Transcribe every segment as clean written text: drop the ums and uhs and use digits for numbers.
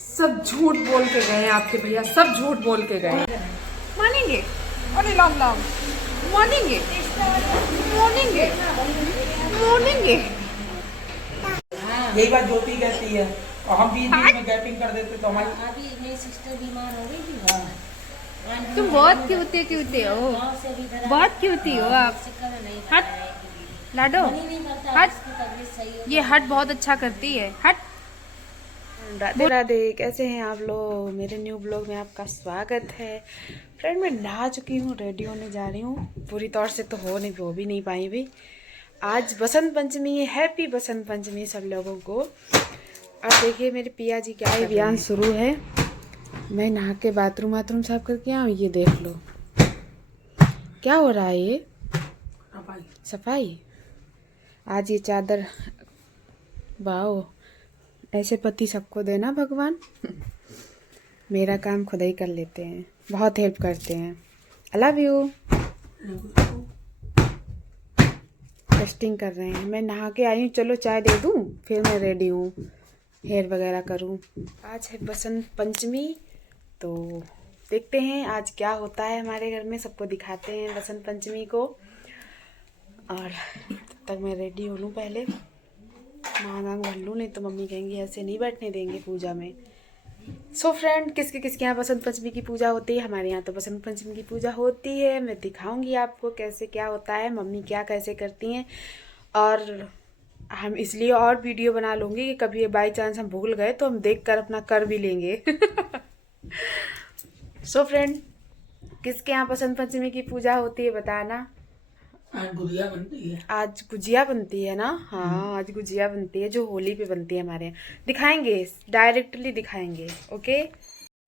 सब झूठ बोल के गए आपके भैया, सब झूठ बोल के गए। मानेंगे? अरे लाम लाम मानेंगे, मानेंगे, मानेंगे। यही बात ज्योति कहती है और हम बीच बीच में गैपिंग कर देते तो हमारी अभी मेरी सिस्टर बीमार हो गई थी। तुम बहुत क्यूटे क्यूटे हो, बहुत क्यूटी हो आप। हट लाडो, हट। ये हट बहुत अच्छा करती है, हट। राधे राधे, कैसे हैं आप लोग? मेरे न्यू ब्लॉग में आपका स्वागत है। फ्रेंड मैं नहा चुकी हूँ, रेडी होने जा रही हूँ। पूरी तौर से तो हो भी नहीं पाई भी। आज बसंत पंचमी है, हैप्पी बसंत पंचमी सब लोगों को। अब देखिए मेरे पिया जी क्या अभियान शुरू है। मैं नहा के बाथरूम साफ करके आऊँ, ये देख लो क्या हो रहा है। ये सफाई। आज ये चादर, वाओ, ऐसे पति सबको देना भगवान। मेरा काम खुद ही कर लेते हैं, बहुत हेल्प करते हैं। I love you. टेस्टिंग कर रहे हैं। मैं नहा के आई हूँ, चलो चाय दे दूँ, फिर मैं रेडी हूँ, हेयर वगैरह करूँ। आज है बसंत पंचमी, तो देखते हैं आज क्या होता है हमारे घर में। सबको दिखाते हैं बसंत पंचमी को। और तब तक मैं रेडी हो लूँ, पहले मांग भर लूँ, नहीं तो मम्मी कहेंगी ऐसे नहीं बैठने देंगे पूजा में। सो फ्रेंड, किसके यहाँ बसंत पंचमी की पूजा होती है? हमारे यहाँ तो बसंत पंचमी की पूजा होती है। मैं दिखाऊंगी आपको कैसे क्या होता है, मम्मी क्या कैसे करती हैं। और हम इसलिए और वीडियो बना लूँगी कि कभी बाई चांस हम भूल गए तो हम देख कर अपना कर भी लेंगे। सो फ्रेंड, किसके यहाँ बसंत पंचमी की पूजा होती है बताना। आज गुजिया बनती है। आज गुजिया बनती है ना? हाँ, आज गुजिया बनती है जो होली पे बनती है हमारे यहाँ। दिखाएंगे, डायरेक्टली दिखाएंगे। ओके।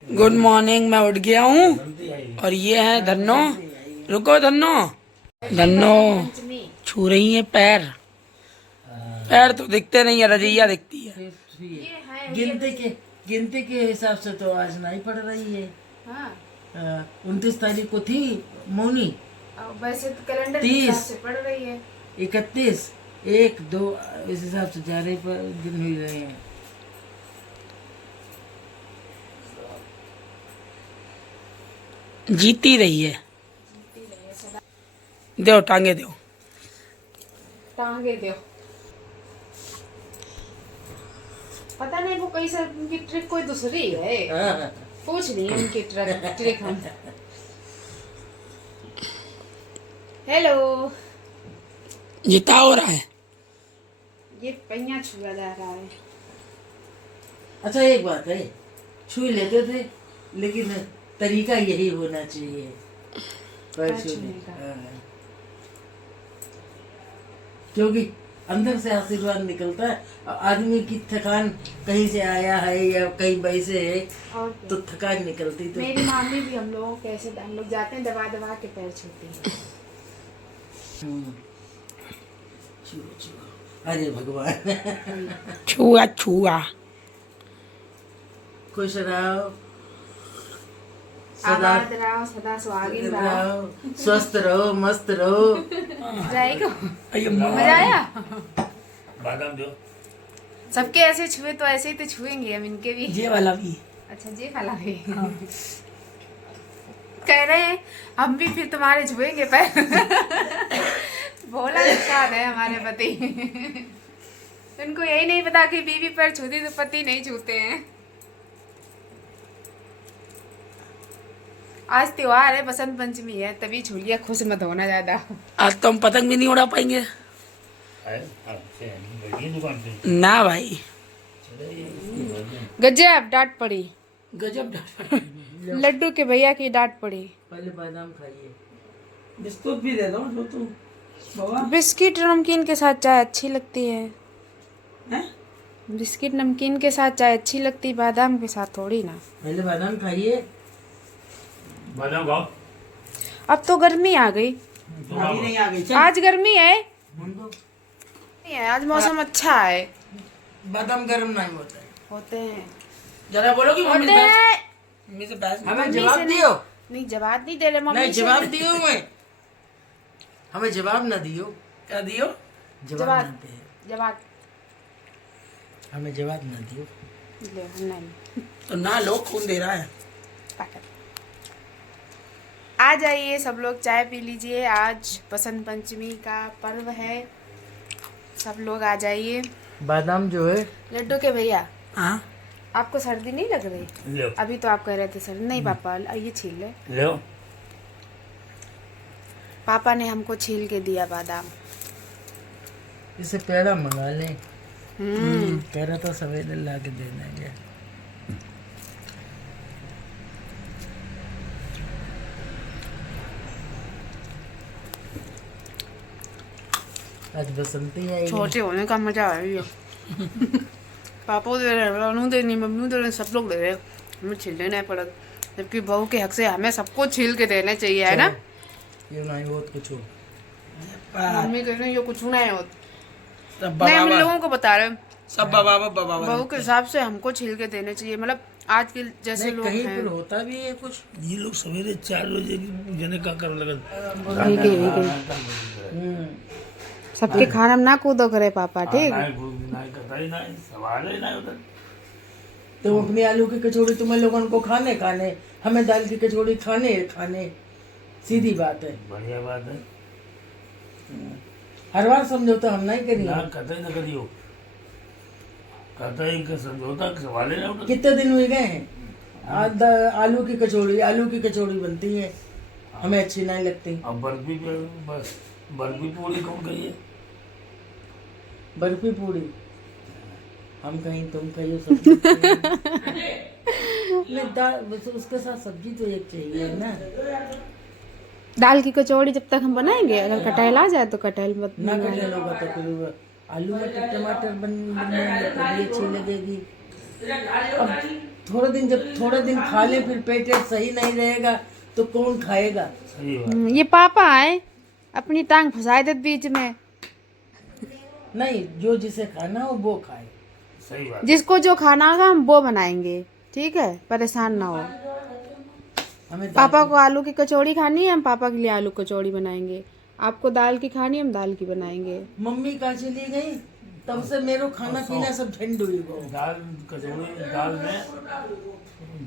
गुड मॉर्निंग, मैं उठ गया हूँ और ये है धन्नो। रुको धन्नो, धन्नो छू रही है पैर। पैर तो दिखते नहीं है, रजैया दिखती है। गिनती के हिसाब से तो आज नहीं पड़ रही है। हाँ, 29 तारीख को थी मौनी, वैसे तो कैलेंडर के 30, हिसाब से पड़ रही है। 31, 1, 2 इस हिसाब से जा रहे पर दिन हुई रहे हैं। जीती रही है। दो टांगे दो, टांगे दो। पता नहीं वो कैसे, उनकी ट्रिक कोई दूसरी है। पूछ नहीं उनकी ट्रिक हम। हेलो, जीता हो रहा है। ये पहिया छुआ जा रहा है। अच्छा एक बात है, छू लेते थे लेकिन तरीका यही होना चाहिए पैर छूने का। क्योंकि अंदर से आशीर्वाद निकलता है। आदमी की थकान कहीं से आया है या कहीं वैसे है तो थकान निकलती। तो मेरी मामी भी हम लोगों को कैसे, हम लोग जाते हैं दबा दबा के पैर छूती है। अरे भगवान, छुआ छुआ। खुश रहो, आबाद रहो, सदा सुहागिन रहो, स्वस्थ रहो, मस्त रहो। जाएगा। मजा आया। बादाम दो। सबके ऐसे छुए तो ऐसे ही तो छुएंगे हम, इनके भी। ये वाला भी। अच्छा, ये वाला भी। कह रहे हैं हम भी फिर तुम्हारे छुएंगे पैर। भोला निषाद है हमारे पति। उनको यही नहीं पता कि बीवी पैर छूती तो पति नहीं छूते हैं। आज त्योहार है, बसंत पंचमी है, तभी छू लिया। खुश मत होना ज्यादा। आज तो हम पतंग भी नहीं उड़ा पाएंगे ना भाई। गजब डांट पड़ी, गजब। लड्डू के भैया की डांट पड़ी। पहले बादाम खाइए। बिस्कुट भी दे दो जो तू बाबा। बिस्किट नमकीन के साथ चाय अच्छी लगती है। हैं? बिस्किट नमकीन के साथ चाय अच्छी लगती, बादाम के साथ थोड़ी ना। पहले बादाम खाइए। बादाम खाओ। अब तो गर्मी आ गई। अभी नहीं आ गई। आज गर्मी है, आज मौसम अच्छा है। बादाम गर्म नहीं होता है। होते हैं, जरा बोलो कि मम्मी होते हैं। मम्मी से बहस। हमें मम्मी जवाब से दियो। नहीं, जवाब नहीं दे रहे मम्मी नहीं से। जवाब दियो मैं। हमें जवाब ना दियो। क्या दियो? जवाब ना दे। जवाब हमें जवाब ना दियो। ले नहीं तो ना लो, खून दे रहा है। आ जाइए सब लोग, चाय पी लीजिए। आज बसंत पंचमी का पर्व है, सब लोग आ जाइए। बादाम जो है लड्डू के भैया, हाँ आपको सर्दी नहीं लग रही? लो अभी तो आप कह रहे थे सर्दी नहीं। पापा ये छील ले। लो पापा ने हमको छील के दिया बादाम। इसे पेड़ा मंगा ले। कह रहा था सवेरे ला के दे देंगे। आज बसंती आई। छोटे होने का मजा आ रही है। पापा दे रहे, अनु दे रही, मम्मी दे रहे, सब लोग दे रहे। हमें छीलने नहीं पड़ा, जबकि बहू के हक से हमें सबको छील के देने चाहिए, है ना? ये नहीं बहुत कुछ हो। मम्मी कह रही है ये कुछ नहीं होता। सब नहीं, हम बाबा लोगों को बता रहे हैं, सब बाबा बहू के हिसाब से हमको छील के देने चाहिए। मतलब आज के जैसे नहीं, लोग कहीं हैं। पर होता भी है कुछ। ये लोग सवेरे 4 बजे जने का कर लगा सबके खाना में ना कूदो करे पापा, ठीक? सवाल ही नहीं उधर। तुम अपनी आलू की कचौड़ी तुम्हें लोगों को खाने हमें दाल की कचौड़ी खाने सीधी बात है। बढ़िया बात है हर बार समझौता हम नहीं करिए। ना कतई न करियो, कतई का समझौता सवाल ही नहीं उठा। कितने दिन हुए गए हैं आलू की कचौड़ी बनती है, हमें अच्छी नहीं लगती। अब बर्फी बस बर्फी पूरी कौन कही है? बर्फी पूरी हम कहीं तुम कहियो सब्जी नहीं, दाल बस उसके साथ सब्जी तो एक चाहिए ना। दाल की कचौड़ी जब तक हम बनाएंगे, अगर कटहल आ जाए तो कटहल मत ना कटहल होगा तो फिर आलू मटर टमाटर बनाएंगे तो भी अच्छी लगेगी। अब थोड़े दिन खा ले, फिर पेट सही नहीं रहेगा तो कौन खाएगा? सही बात। ये पापा आए अपनी टांग फंसाए थे बीच में। नहीं, जो जिसे खाना हो वो खाए। सही बात। जिसको जो खाना होगा हम वो बनाएंगे, ठीक है? परेशान ना हो। हमें पापा को आलू की कचौड़ी खानी है, हम पापा के लिए आलू कचौड़ी बनाएंगे। आपको दाल की खानी है, हम दाल की बनाएंगे। मम्मी कहाँ चली गई? तब से मेरा खाना पीना सब ठंड हुई गो। दाल कचौड़ी, दाल में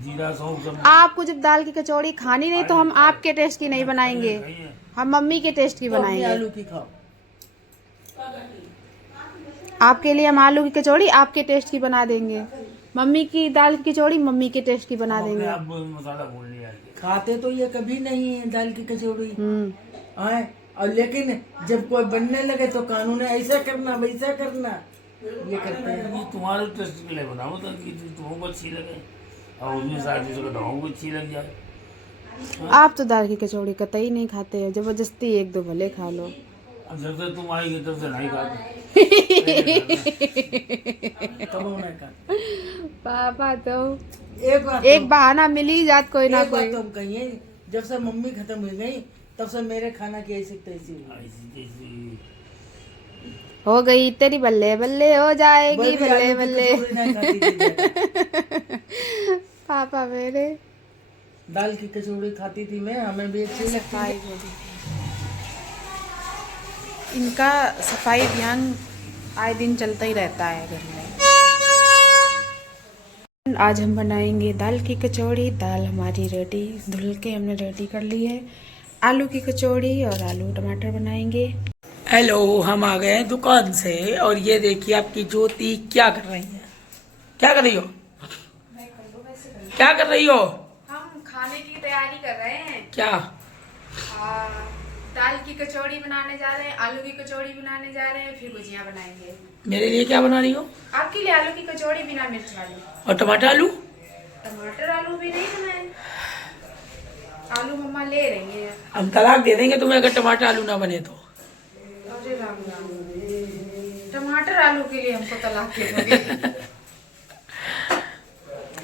जीरा सौंफ सब आपको जब दाल की कचौड़ी खानी नहीं तो हम आपके टेस्ट की नहीं बनाएंगे, हम मम्मी के टेस्ट की तो अपनी बनाएंगे। आलू की खाओ। आपके लिए हम आलू की कचौड़ी आपके टेस्ट की बना देंगे, मम्मी की दाल की कचौड़ी मम्मी के टेस्ट की बना देंगे। आप मसाला भूल लिया। खाते तो ये कभी नहीं है दाल की कचौड़ी। हम्म। और लेकिन जब कोई बनने लगे तो कानून है ऐसा करना वैसा करना, ये करते हैं। ये तुम्हारे टेस्ट के लिए बनाओ ताकि तुमको अच्छी लगे और उसमें साथ ही बताओ को अच्छी लग जाए। आप तो दाल की कचौड़ी कतई नहीं खाते हैं, जबरदस्ती एक दो भले खा लो। अब जब से तुम आएगी तब से नहीं खाते। कबो नहीं खाते। पापा तो एक एक बहाना मिल ही जात कोई ना कोई। तुम कहिए, जब से मम्मी खत्म हो गई तब से मेरे खाना की ऐसी तैसी हुई। ऐसी तैसी हो गई तेरी बल्ले बल्ले हो जाएगी, बल्ले बल्ले आलू की बल्ले। कचौड़ी नहीं खाती थी। पापा मेरे दाल की कचौड़ी खाती थी मैं, हमें भी अच्छी लगती है। इनका सफाई अभियान आए दिन चलता ही रहता है घर में। आज हम बनाएंगे दाल की कचौड़ी। दाल हमारी रेडी, धुल के हमने रेडी कर ली है। आलू की कचौड़ी और आलू टमाटर बनाएंगे। हेलो, हम आ गए हैं दुकान से और ये देखिए आपकी ज्योति क्या कर रही है। क्या कर रही हो? क्या कर रही हो? हम खाने की तैयारी कर रहे हैं। क्या? दाल की कचौड़ी बनाने जा रहे हैं, आलू की कचौड़ी बनाने जा रहे हैं, फिर गुजिया बनाएंगे। मेरे लिए क्या बना रही हो? आपके लिए आलू की कचौड़ी बिना मिर्च वाली। और टमाटर आलू? टमाटर आलू भी नहीं बनाए, आलू मम्मा ले रही है। हम तलाक दे देंगे तुम्हें अगर टमाटर आलू ना बने तो। अरे राम राम, टमाटर आलू के लिए हमको तलाक दे दोगे?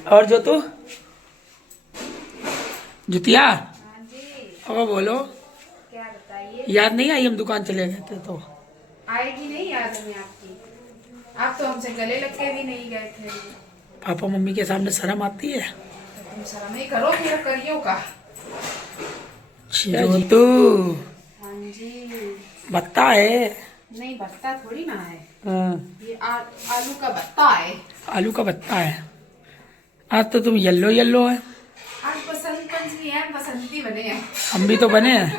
और जो तू जुतिया, हाँ जी, अब बोलो, क्या बताइए? याद नहीं आई हम दुकान चले गए थे तो? आएगी नहीं याद हमें आपकी? आप तो हमसे गले लग के भी नहीं गए थे। पापा मम्मी के सामने शर्म आती है? तुम शर्म नहीं करो, फिर करियो का। तू हाँ जी, बत्ता है। नहीं बस्ता थोड़ी ना है। हाँ, ये आलू का भत्ता है। आलू का भत्ता है। आज तो तुम येलो येलो है। आज बसंत पंचमी है, बसंती बने हैं। हम भी तो बने हैं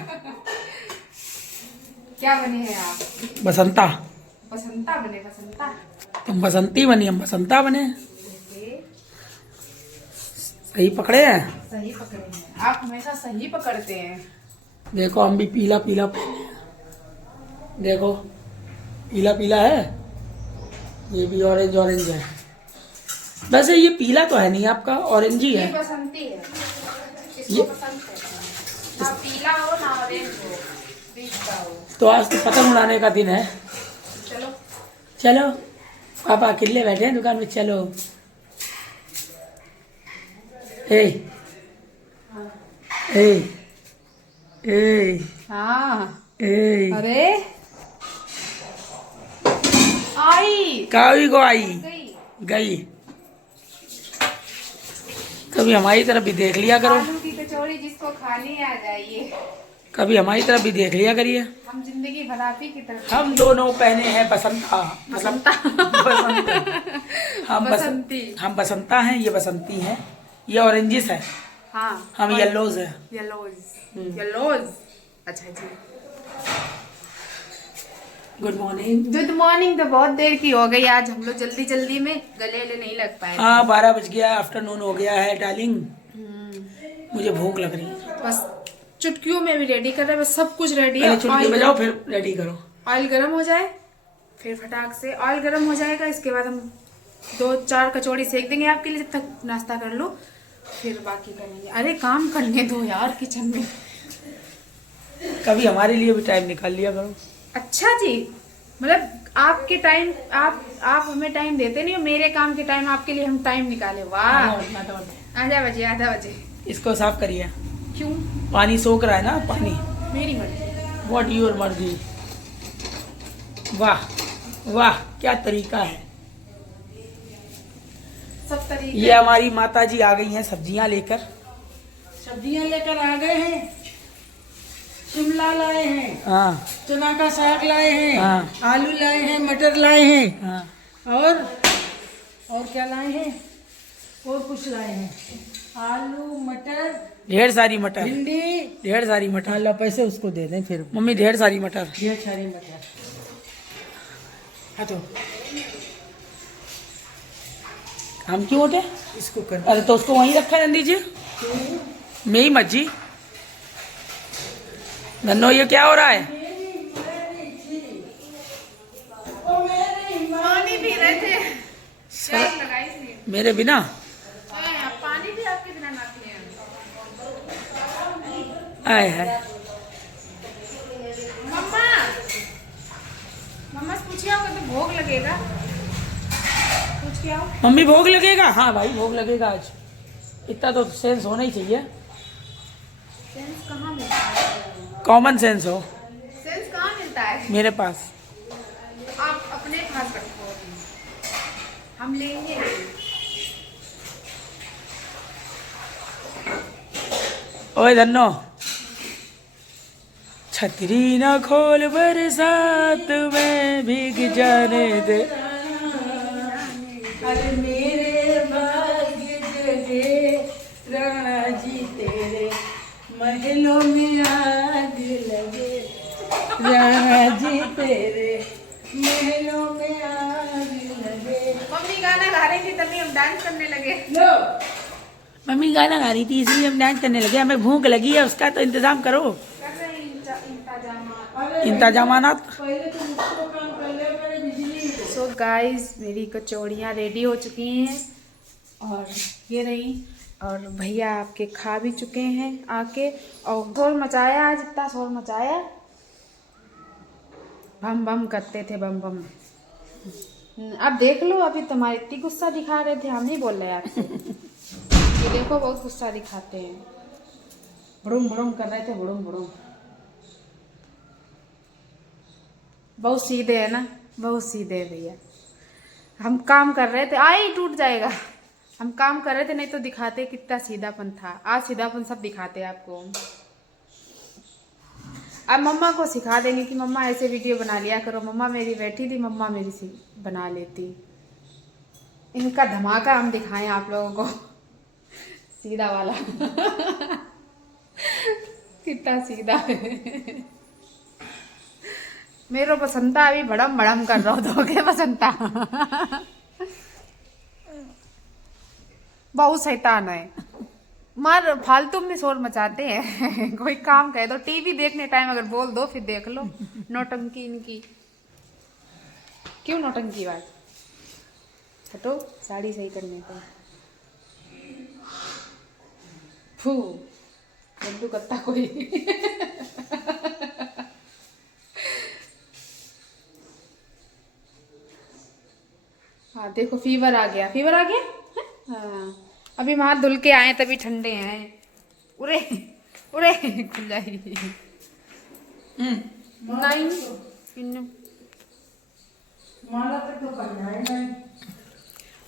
क्या बने हैं आप? बसंता। बसंता बने, बसंता। तुम बसंती बनी, हम बसंता बने। सही पकड़े हैं। सही पकड़े हैं आप, हमेशा सही पकड़ते हैं। देखो हम भी पीला पीला पहने हैं। देखो पीला पीला है, ये भी ऑरेंज ऑरेंज है। वैसे ये पीला तो है नहीं आपका, ऑरेंज ही ये है। बसंती है, इसको ये- बसंत कहते हैं। ना पीला हो ना ऑरेंज हो, बीच का हो। तो आज तो पतंग उड़ाने का दिन है। चलो चलो पापा अकेले बैठे हैं दुकान में, चलो। ए ए ए हाँ। ए अरे आई कावी को आई गई। गई। कभी हमारी तरफ भी देख लिया करो, आलू की कचौड़ी जिसको खानी है आ जाइए। कभी हमारी तरफ भी देख लिया करिए। हम जिंदगी भर आप ही की तरफ। हम दोनों पहने हैं बसंता। बसंता। हम बसंती। हम बसंता हैं, ये बसंती है, ये ऑरेंजिस है, हाँ हम येलोज हैं। येलोज। येलोज। अच्छा जी। Good morning. Good morning. तो बहुत देर की हो गई, आज हम लोग जल्दी जल्दी में गले नहीं लग पाए। हाँ 12 बज गया, आफ्टरनून हो गया है डार्लिंग। मुझे भूख लग रही है। बस चुटकियों में भी रेडी कर रहे हैं, बस सब कुछ रेडी पहले है। चुटकी बजाओ फिर रेडी करो। ऑयल गर्म हो जाए, फिर फटाक से ऑयल गर्म हो जाएगा। इसके बाद हम 2-4 कचौड़ी सेक देंगे आपके लिए, जब तक नाश्ता कर लो, फिर बाकी करेंगे। अरे काम करने दो यार किचन में। कभी हमारे लिए भी टाइम निकाल लिया करो। अच्छा जी, मतलब आपके टाइम आप हमें टाइम देते नहीं हो, मेरे काम के टाइम आपके लिए हम टाइम निकाले। वाह। आधा बजे। इसको साफ करिए। क्यों? पानी सोख रहा है ना, पानी। मेरी मर्जी। व्हाट योर मर्जी। वाह वाह क्या तरीका है। सब तरीके। ये हमारी माता जी आ गई हैं सब्जियां लेकर। सब्जियां लेकर आ गए हैं। शिमला लाए हैं, हाँ चना का साग लाए हैं, हाँ। आलू लाए हैं, मटर लाए हैं, हाँ। और क्या लाए हैं? और कुछ लाए हैं। आलू, मटर, ढेर सारी मटर, भिंडी। ढेर सारी मटर। हाँ पैसे उसको दे दें फिर। मम्मी ढेर सारी मटर। ढेर सारी मटर। हाँ तो हम क्यों उठे? इसको कर। अरे तो उसको वहीं रखा रहने दीजिए, मेरी मर्जी। धन्नो ये क्या हो रहा है? पानी पी रहे थे। प्यास लगाई थी। मेरे बिना? पानी भी आपके बिना ना पिए। आए है। मम्मा से पूछिए आपको तो भोग लगेगा। पूछ के आओ। मम्मी भोग लगेगा? हाँ भाई भोग लगेगा आज। इतना तो सेंस होना ही चाहिए। सेंस कहाँ मिलता है? कॉमन सेंस हो सेंस कहाँ मिलता है? मेरे पास। आप अपने पास रखो, हम लेंगे। ओए धन्नो, छतरी न खोल बरसात में भीग जाने दे। अरे मेरे भाग्य जगे राणा जी तेरे महलों में आग लगे। राणा जी तेरे महलों में आग लगे। मम्मी गाना गा रही थी तभी हम डांस करने लगे। लो मम्मी गाना गा रही थी इसलिए हम डांस करने लगे। हमें भूख लगी है, उसका तो इंतजाम करो। कर रहे हैं इंतजाम। इंतजामानात। पहले तो मुझको काम कर ले, पहले बिजली को। सो गाइस मेरी कचौड़ियाँ रेडी हो चुकी हैं और ये रही, और भैया आपके खा भी चुके हैं आके। और शोर मचाया, आज इतना शोर मचाया, बम बम करते थे, बम बम। अब देख लो, अभी तुम्हारे इतनी गुस्सा दिखा रहे थे, हम नहीं बोल रहे आपसे। ये देखो बहुत गुस्सा दिखाते हैं, बुड़ुम बुड़ुम कर रहे थे, बुड़ुम बुड़ुम। बहुत सीधे है ना, बहुत सीधे है भैया। हम काम कर रहे थे, आई टूट जाएगा। हम काम कर रहे थे, नहीं तो दिखाते कितना सीधापन था। आज सीधापन सब दिखाते हैं आपको। अब मम्मा को सिखा देंगे कि मम्मा ऐसे वीडियो बना लिया करो। मम्मा मेरी बैठी थी, मम्मा मेरी से बना लेती। इनका धमाका हम दिखाएं आप लोगों को, सीधा वाला कितना सीधा है। मेरो बसंता अभी बड़म बड़म कर रहा हो के बसंता बहुत शैतान है, मार फालतू में शोर मचाते हैं। कोई काम कह दो, टीवी देखने टाइम अगर बोल दो फिर देख लो। नौटंकी इनकी, क्यों नौटंकी बात, हटो साड़ी सही करने को। फू बंदू कत्ता कोई हाँ देखो फीवर आ गया, फीवर आ गया। हाँ अभी हाथ धुल के आए तभी ठंडे हैं। उरे उरे खुल जाएगी नहीं माला तक तो करना है नहीं।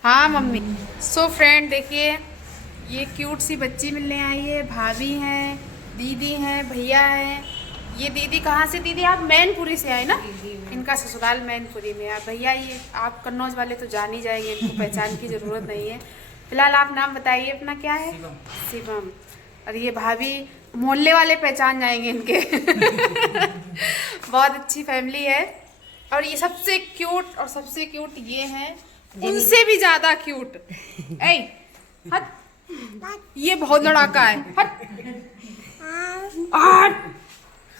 हाँ मम्मी। सो फ्रेंड देखिए, ये क्यूट सी बच्ची मिलने आई है। भाभी हैं, दीदी हैं, भैया हैं। ये दीदी कहाँ से, दीदी आप मैनपुरी से आए ना? इनका ससुराल मैनपुरी में है। भैया ये आप कन्नौज वाले तो जान ही जाएंगे, इनको पहचान की ज़रूरत नहीं है। फिलहाल आप नाम बताइए अपना, क्या है? शिवम। और ये भाभी मोहल्ले वाले पहचान जाएंगे इनके बहुत अच्छी फैमिली है। और ये सबसे क्यूट, और सबसे क्यूट ये हैं, उनसे भी ज्यादा क्यूट। ऐ हट, ये बहुत लड़ाका है। हट हट।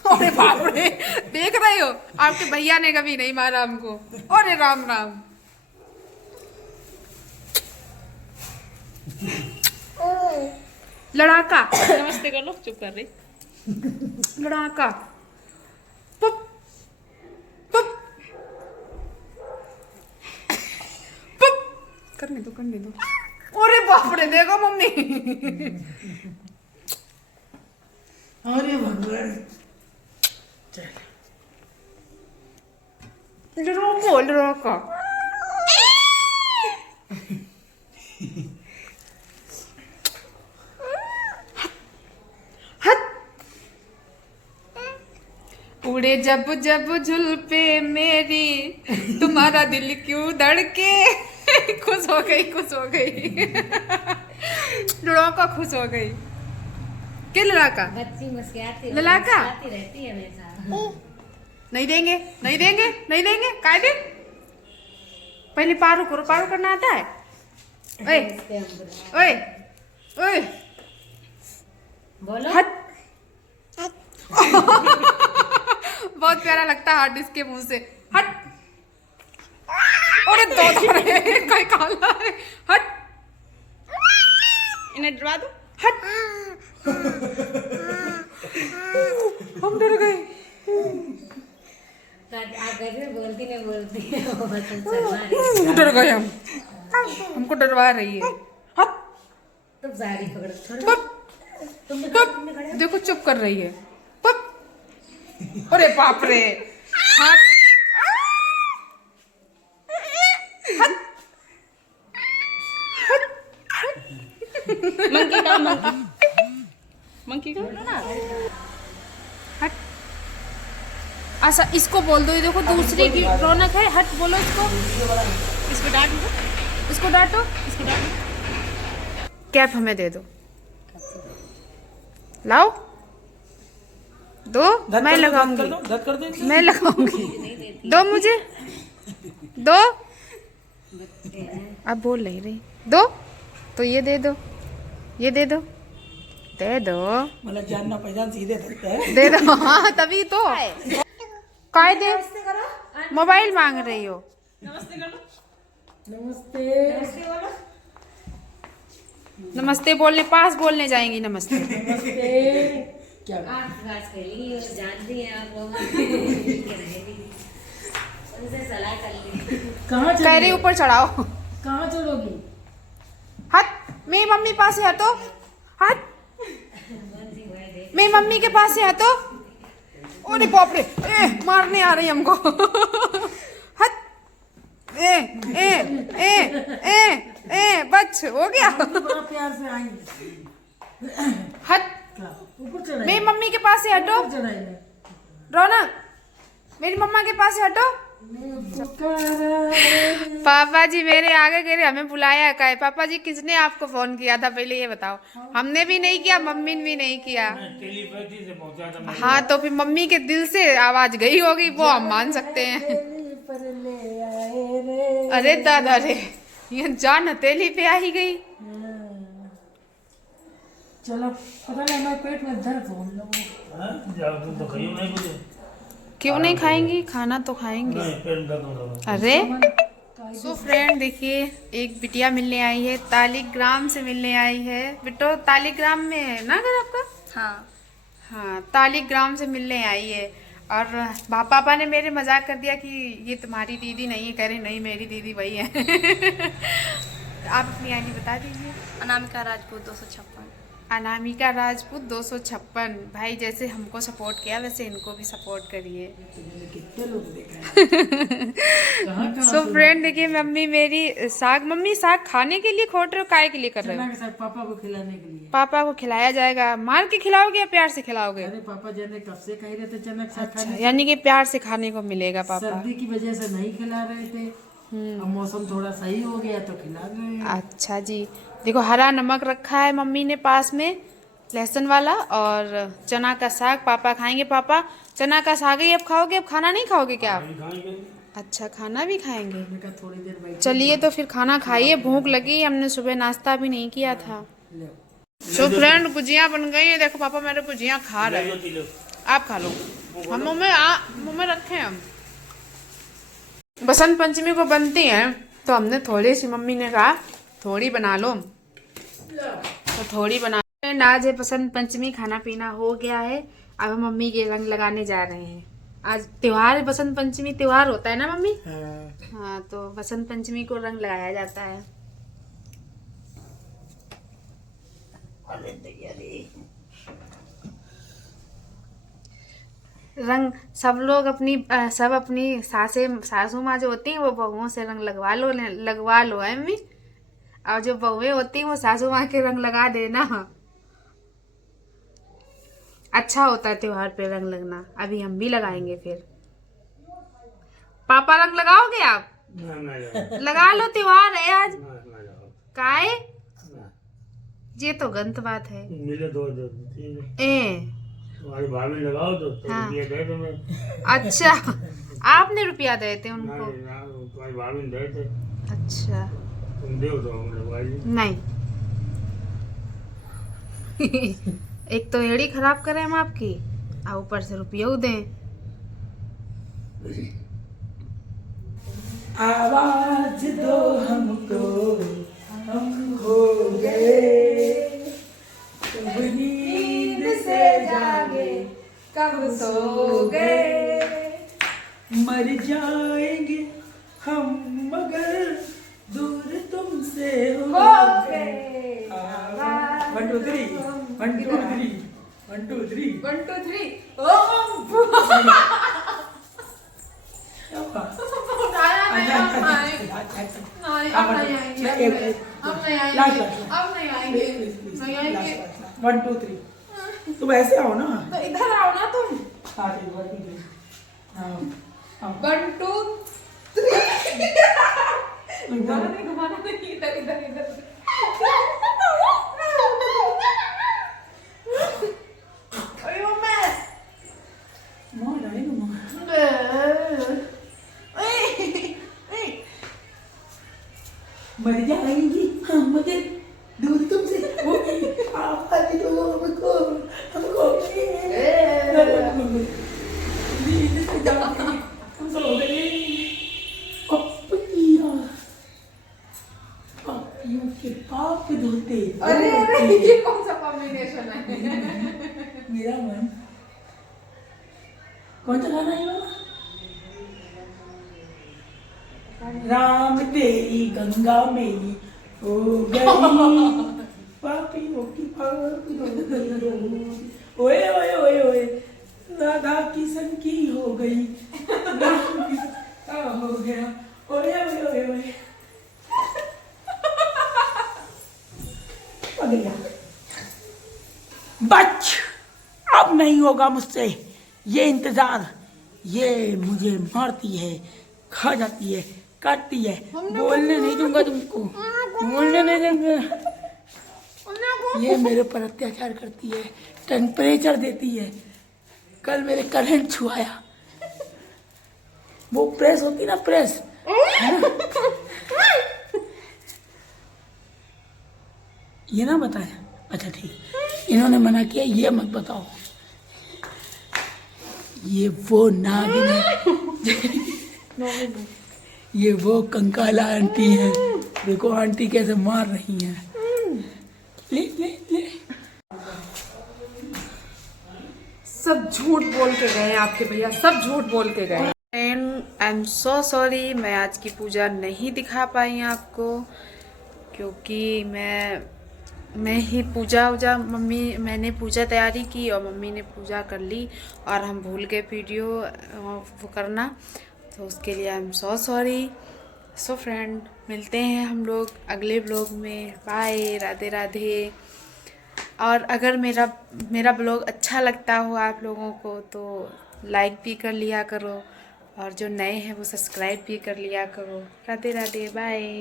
अरे बाप रे, देख रहे हो आपके भैया ने कभी नहीं मारा हमको। अरे राम राम। लड़ाका, नमस्ते कर लो, चुप कर रही। लड़ाका पुप पुप पुप, करने दो करने दो। अरे बाप रे, देखो मम्मी। अरे भगवान, लड़ाका उड़े जब जब झुलपे मेरी, तुम्हारा दिल क्यों धड़के। खुश हो गई, खुश हो गई। लड़ाका खुश हो गई। क्या लड़ाका? बच्ची मुस्कुराती लड़ाका रहती है हमेशा। नहीं देंगे, नहीं देंगे, नहीं देंगे। कायदे पहले पारू करो, पारू करना आता है? ओए ओए ओए बोलो। हट। बहुत प्यारा लगता है हार्ड इसके मुंह से। हट। अरे दो कोई काला है। हट, इन्हें डरवा दो। हट। हम डर गए। बोलती नहीं बोलती डर गए हम, हमको डरवा रही है। हट। तुम साड़ी पकड़ो। पप, देखो चुप कर रही है। पप। अरे बाप रे, हाथ। मंकी का मंकी का हट। अच्छा इसको बोल दो, ये देखो दूसरी की रौनक है। हट बोलो इसको, इसको डांटो, इसको डांटो, इसको डांटो। कैप हमें दे दो, लाओ दो, मैं लगाऊंगी, मैं लगाऊंगी। दो मुझे, दो। अब बोल नहीं रही, दो तो ये दे दो, ये दे दो, दे दो। मतलब जानना पहचान सीधे सकते हैं। दे दो, हाँ तभी तो। कायदे मोबाइल मांग रही हो। नमस्ते। नमस्ते बोलो। नमस्ते बोलने, पास बोलने जाएंगी। नमस्ते। क्या बात करेगी, जानती हैं आप लोग। उनसे सलाह कर ली। कहाँ कह रही ऊपर चढ़ाओ। कहाँ चलोगी? हट, मेरी मम्मी पास से हटो। हट, मेरी मम्मी के पास से हटो। अरे बाप रे, मारने आ रही हमको। हट। ए ए ए ए बच हो गया। बड़ा प्यार से आएंगे। हट, ऊपर चढ़ाई, मेरी मम्मी के पास से हटो। चढ़ाई रौनक मेरी मम्मा के पास से हटो। पापा जी मेरे आगे कह रहे हमें बुलाया का है। पापा जी किसने आपको फोन किया था पहले ये बताओ। हमने भी नहीं किया, मम्मी ने भी नहीं किया। टेलीपैथी से पहुंचा था मैं। हाँ तो फिर मम्मी के दिल से आवाज गई होगी, वो हम मान सकते हैं। अरे दादा रे, ये जान हथेली पे आ ही गई। चलो पता नहीं हमारे पेट में दर्द हो लोगों। हाँ, जाओ तुम तो खाइयो नहीं कुछ। क्यों नहीं खाएंगी, खाना तो खाएंगे। नहीं, पेट में दर्द हो रहा है। अरे सो फ्रेंड देखिए, एक बिटिया मिलने आई है, तालिग्राम से मिलने आई है। बिट्टो तालिग्राम में है ना घर आपका? हाँ हाँ तालिग्राम से मिलने आई है। और पापा ने मेरे मजाक कर दिया कि ये तुम्हारी दीदी नहीं है। कह रहे नहीं मेरी दीदी वही है। आप अपनी आईडी बता दीजिए। अनामिका राजपूत 256। अनामिका राजपूत 256। भाई जैसे हमको सपोर्ट किया वैसे इनको भी सपोर्ट करिए। सो फ्रेंड देखिए, मम्मी मेरी मम्मी साग खाने के लिए खोट रहे हो, काय के लिए कर रहे हो? पापा को खिलाने के लिए। पापा को खिलाया जाएगा। मार के खिलाओगे या प्यार से खिलाओगे? अरे पापा जैसे कब से कह रहे थे चना के साग अच्छा, यानी कि प्यार से खाने को मिलेगा पापा। सर्दी की वजह से नहीं खिला रहे थे, अब मौसम थोड़ा सही हो गया तो खिला रहे हैं। अच्छा जी, देखो हरा नमक रखा है मम्मी ने पास में, लहसुन वाला, और चना का साग पापा खाएंगे। पापा चना का साग ही अब खाओगे, अब खाना नहीं खाओगे क्या आप? अच्छा खाना भी खाएंगे। थोड़ी देर बैठ चलिए तो फिर खाना खाइए, भूख लगी। हमने सुबह नाश्ता भी नहीं किया था। सो फ्रेंड भुजिया बन गई है, देखो पापा मेरे भुजिया खा रहे हैं। आप खा लो, हम मुँह में रखे हम। बसंत पंचमी को बनती हैं तो हमने थोड़ी सी, मम्मी ने कहा थोड़ी बना लो तो थोड़ी बना। आज है बसंत पंचमी, खाना पीना हो गया है। अब हम मम्मी के रंग लगाने जा रहे हैं। आज त्योहार है, बसंत पंचमी त्योहार होता है ना मम्मी? हाँ तो बसंत पंचमी को रंग लगाया जाता है। रंग सब लोग अपनी सासू माँ जो होती हैं वो बहुओं से रंग लगवा लो है मम्मी। और जो बहुएं होती हैं वो सासू माँ के रंग लगा देना। अच्छा होता है त्योहार पे रंग लगना। अभी हम भी लगाएंगे फिर। पापा रंग लगाओगे आप? लगा लो, त्योहार है आज। काहे? ये तो गलत बात है। मिले दो तुम्हारी भाभी लगाओ तो हाँ। रुपया दे दो मैं। अच्छा आपने रुपया दे थे उनको? तुम्हारी भाभी ने दे थे। अच्छा तुम दो तो हम लगवाइए। नहीं। एक तो एड़ी खराब करें हम आपकी, और ऊपर से रुपया दें। आवाज दो हमको, हम खो गए, कब नींद से जागे, कब सो गए, मर जाएंगे हम मगर दूर तुमसे हो गए। 1 2 3 1 2 3 1 2 3 1 2 3 1 2 3 तुम ऐसे आओ ना, तो इधर आओ ना तुम। 1 2 3 घुमाना नहीं, इधर इधर इधर। मर जाएंगी हम मगर दूर तुमसे होगी, आवाज दो हमको, हमको नींद से जागे, हम सो गए। पापियों के पाप धोते। अरे अरे ये कौन सा कॉम्बिनेशन है? मेरा मन कौन सा गाना है वाला? राम तेरी गंगा मेरी हो गई, पापियों की पाप धोती। ओए ओए ओए ओए, राधा किशन की हो गई, राम का हो गया। ओए ओए ओए ओए, पगला बच, अब नहीं होगा मुझसे, ये इंतजार, ये मुझे मारती है, खा जाती है, काटती है, बोलने नहीं दूंगा तुमको, बोलने नहीं दूंगा। ये मेरे पर अत्याचार करती है, टेम्परेचर देती है, कल मेरे करंट छुआया, वो प्रेस होती ना प्रेस, ये ना बताया। अच्छा ठीक, इन्होंने मना किया ये मत बताओ। ये वो नागिन है, ये वो कंकाला आंटी है, देखो आंटी कैसे मार रही हैं। ले ले ले, सब झूठ बोल के गए आपके भैया, सब झूठ बोल के गए। And I am so sorry, मैं आज की पूजा नहीं दिखा पाई आपको, क्योंकि मैं ही पूजा मैंने पूजा तैयारी की और मम्मी ने पूजा कर ली और हम भूल गए वीडियो वो करना, तो उसके लिए I am so sorry. So friend, मिलते हैं हम लोग अगले ब्लॉग में। बाय, राधे राधे। और अगर मेरा ब्लॉग अच्छा लगता हो आप लोगों को तो लाइक भी कर लिया करो, और जो नए हैं वो सब्सक्राइब भी कर लिया करो। राधे राधे, बाय।